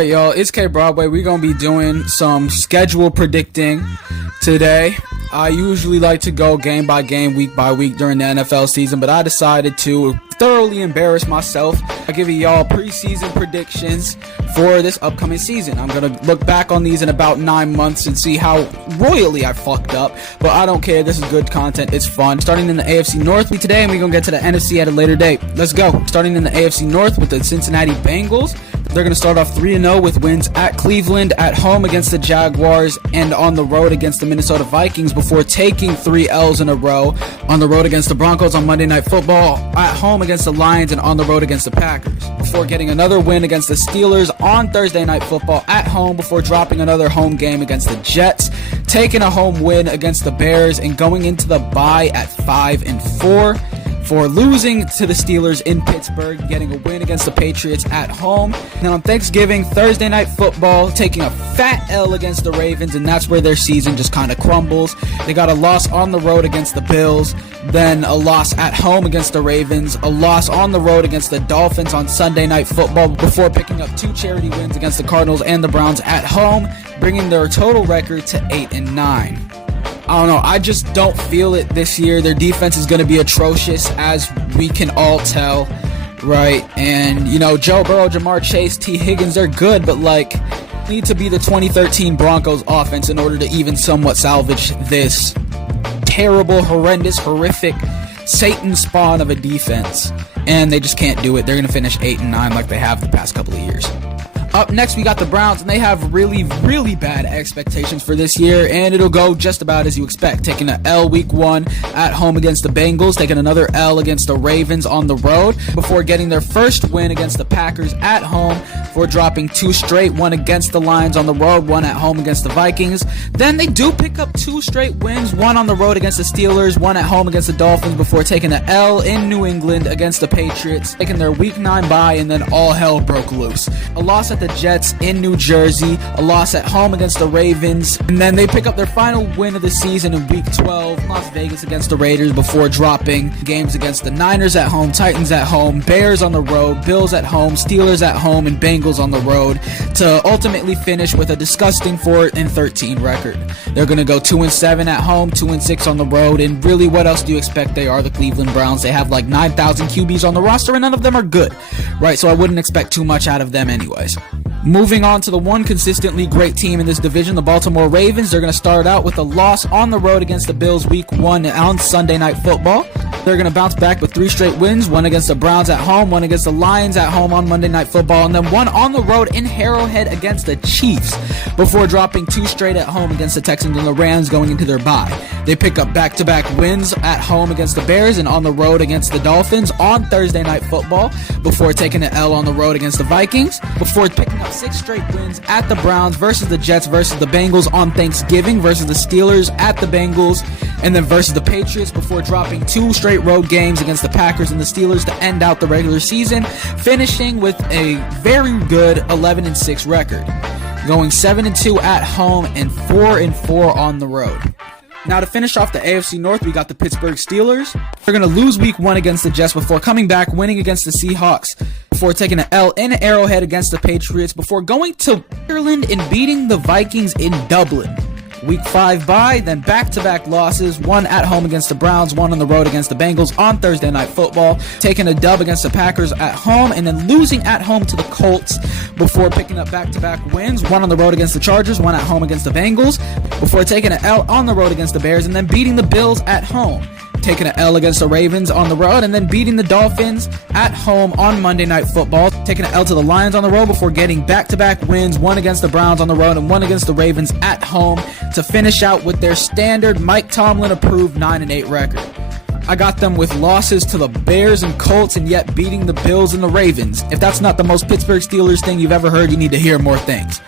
Alright, y'all, it's K Broadway. We're going to be doing some schedule predicting today. I usually like to go game by game, week by week during the NFL season, but I decided to thoroughly embarrass myself. I'll give y'all preseason predictions for this upcoming season. I'm going to look back on these in about 9 months and see how royally I fucked up, but I don't care. This is good content. It's fun. Starting in the AFC North today, and we're going to get to the NFC at a later date. Let's go. Starting in the AFC North with the Cincinnati Bengals. They're going to start off 3-0 with wins at Cleveland, at home against the Jaguars, and on the road against the Minnesota Vikings before taking 3 L's in a row on the road against the Broncos on Monday Night Football, at home against the Lions, and on the road against the Packers, before getting another win against the Steelers on Thursday Night Football at home before dropping another home game against the Jets, taking a home win against the Bears, and going into the bye at 5-4. For losing to the Steelers in Pittsburgh, getting a win against the Patriots at home. Now on Thanksgiving, Thursday Night Football, taking a fat L against the Ravens, and that's where their season just kind of crumbles. They got a loss on the road against the Bills, then a loss at home against the Ravens, a loss on the road against the Dolphins on Sunday Night Football before picking up 2 charity wins against the Cardinals and the Browns at home, bringing their total record to 8-9. I don't know. I just don't feel it this year. Their defense is going to be atrocious, as we can all tell, right? And, you know, Joe Burrow, Jamar Chase, T. Higgins, they're good, but, need to be the 2013 Broncos offense in order to even somewhat salvage this terrible, horrendous, horrific Satan spawn of a defense. And they just can't do it. They're going to finish 8-9 like they have the past couple of years. Up next, we got the Browns, and they have really, really bad expectations for this year, and it'll go just about as you expect. Taking an L week 1 at home against the Bengals, taking another L against the Ravens on the road, before getting their first win against the Packers at home, before dropping 2 straight, one against the Lions on the road, one at home against the Vikings. Then they do pick up 2 straight wins, one on the road against the Steelers, one at home against the Dolphins, before taking an L in New England against the Patriots, taking their week 9 bye, and then all hell broke loose. A loss at the Jets in New Jersey, a loss at home against the Ravens, and then they pick up their final win of the season in week 12, Las Vegas against the Raiders, before dropping games against the Niners at home, Titans at home, Bears on the road, Bills at home, Steelers at home, and Bengals on the road, to ultimately finish with a disgusting 4-13 record. They're going to go 2-7 at home, 2-6 on the road, and really, what else do you expect? They are the Cleveland Browns. They have 9,000 QBs on the roster, and none of them are good, right? So I wouldn't expect too much out of them anyways. Moving on to the one consistently great team in this division, the Baltimore Ravens. They're going to start out with a loss on the road against the Bills week 1 on Sunday Night Football. They're going to bounce back with 3 straight wins, one against the Browns at home, one against the Lions at home on Monday Night Football, and then one on the road in Arrowhead against the Chiefs, before dropping 2 straight at home against the Texans and the Rams going into their bye. They pick up back-to-back wins at home against the Bears and on the road against the Dolphins on Thursday Night Football, before taking an L on the road against the Vikings, before picking up 6 straight wins at the Browns versus the Jets versus the Bengals on Thanksgiving, versus the Steelers at the Bengals, and then versus the Patriots, before dropping 2 straight road games against the Packers and the Steelers to end out the regular season, finishing with a very good 11-6 record, going 7-2 at home and 4-4 on the road. Now to finish off the AFC North, we got the Pittsburgh Steelers. They're going to lose week 1 against the Jets before coming back, winning against the Seahawks, before taking an L in Arrowhead against the Patriots, before going to Ireland and beating the Vikings in Dublin. Week 5 bye, then back-to-back losses, one at home against the Browns, one on the road against the Bengals on Thursday Night Football, taking a dub against the Packers at home, and then losing at home to the Colts, before picking up back-to-back wins, one on the road against the Chargers, one at home against the Bengals, before taking an L on the road against the Bears, and then beating the Bills at home, taking an L against the Ravens on the road, and then beating the Dolphins at home on Monday Night Football, taking an L to the Lions on the road before getting back-to-back wins, one against the Browns on the road and one against the Ravens at home, to finish out with their standard Mike Tomlin approved 9-8 record. I got them with losses to the Bears and Colts, and yet beating the Bills and the Ravens. If that's not the most Pittsburgh Steelers thing you've ever heard, you need to hear more things.